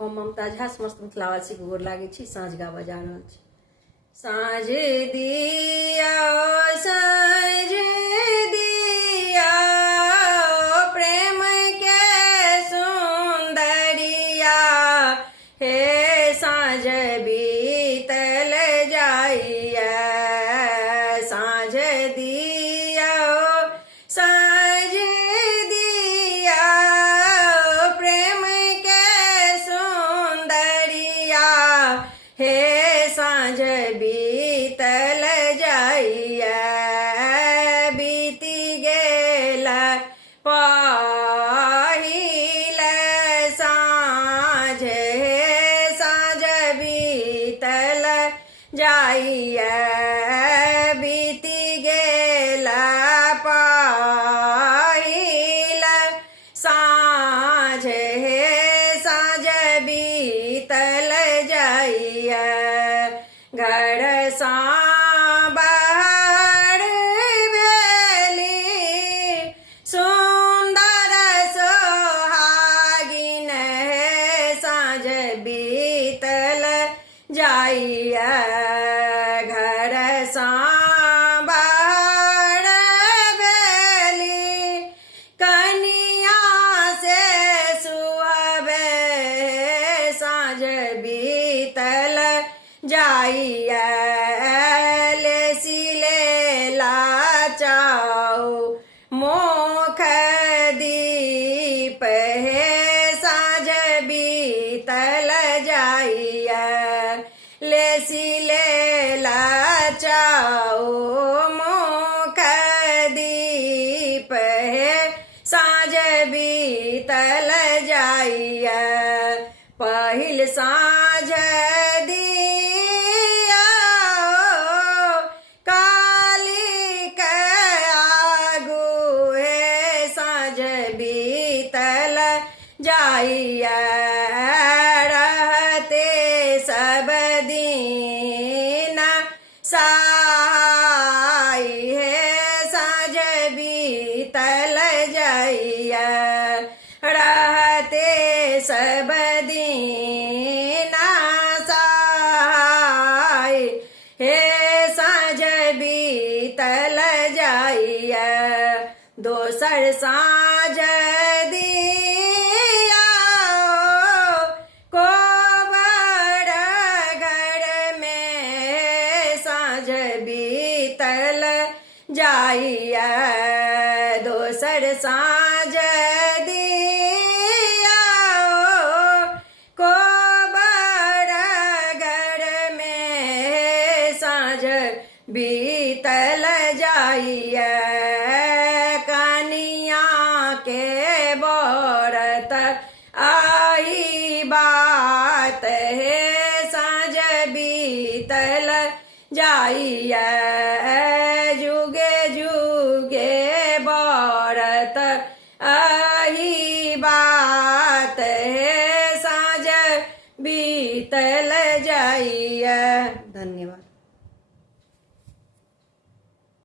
हम ममता झा समस्त मिथिलावासी के गोर लागे छी। साँझ गावा जा रहल छी। साँझ दिया साँझ दिया प्रेम के सुंदरिया हे साँझ बीतल जाइया साँझ दिया साँझ दिया प्रेम के सुंदरिया हे साँझ बीतल जाइया बीती गेल पहिल साँझ हे साँझ बीतल जाइया बीती गेल पहिल साँझ हे साँझ बीतल जाइया घर सा बाहर भेली सुंदर सोहागिन हे साँझ बीतल जाइया घर सा बाहर भेली कनिया से सुहबे साँझ बीतल जाइया लेसिले लाचाओ मोख दीप हे साँझ बीतल जाइया लेसिले लाचाओ मोख दीप हे साँझ बीतल जाइया पहिल साँझ दिया काली के आगू हे साँझ बीतल जाइया रहते सब दिन सहाय हे साँझ बीतल जाइया रहते सब दिन सहाय हे साँझ बीतल जाइया दोसर साँझ दिया कोबर घर में साँझ बीतल जाइया दोसर साँझ दिया कोबर घर में साँझ बीतल जाइया कनिया के बरत आई बात हे साँझ बीतल जाइया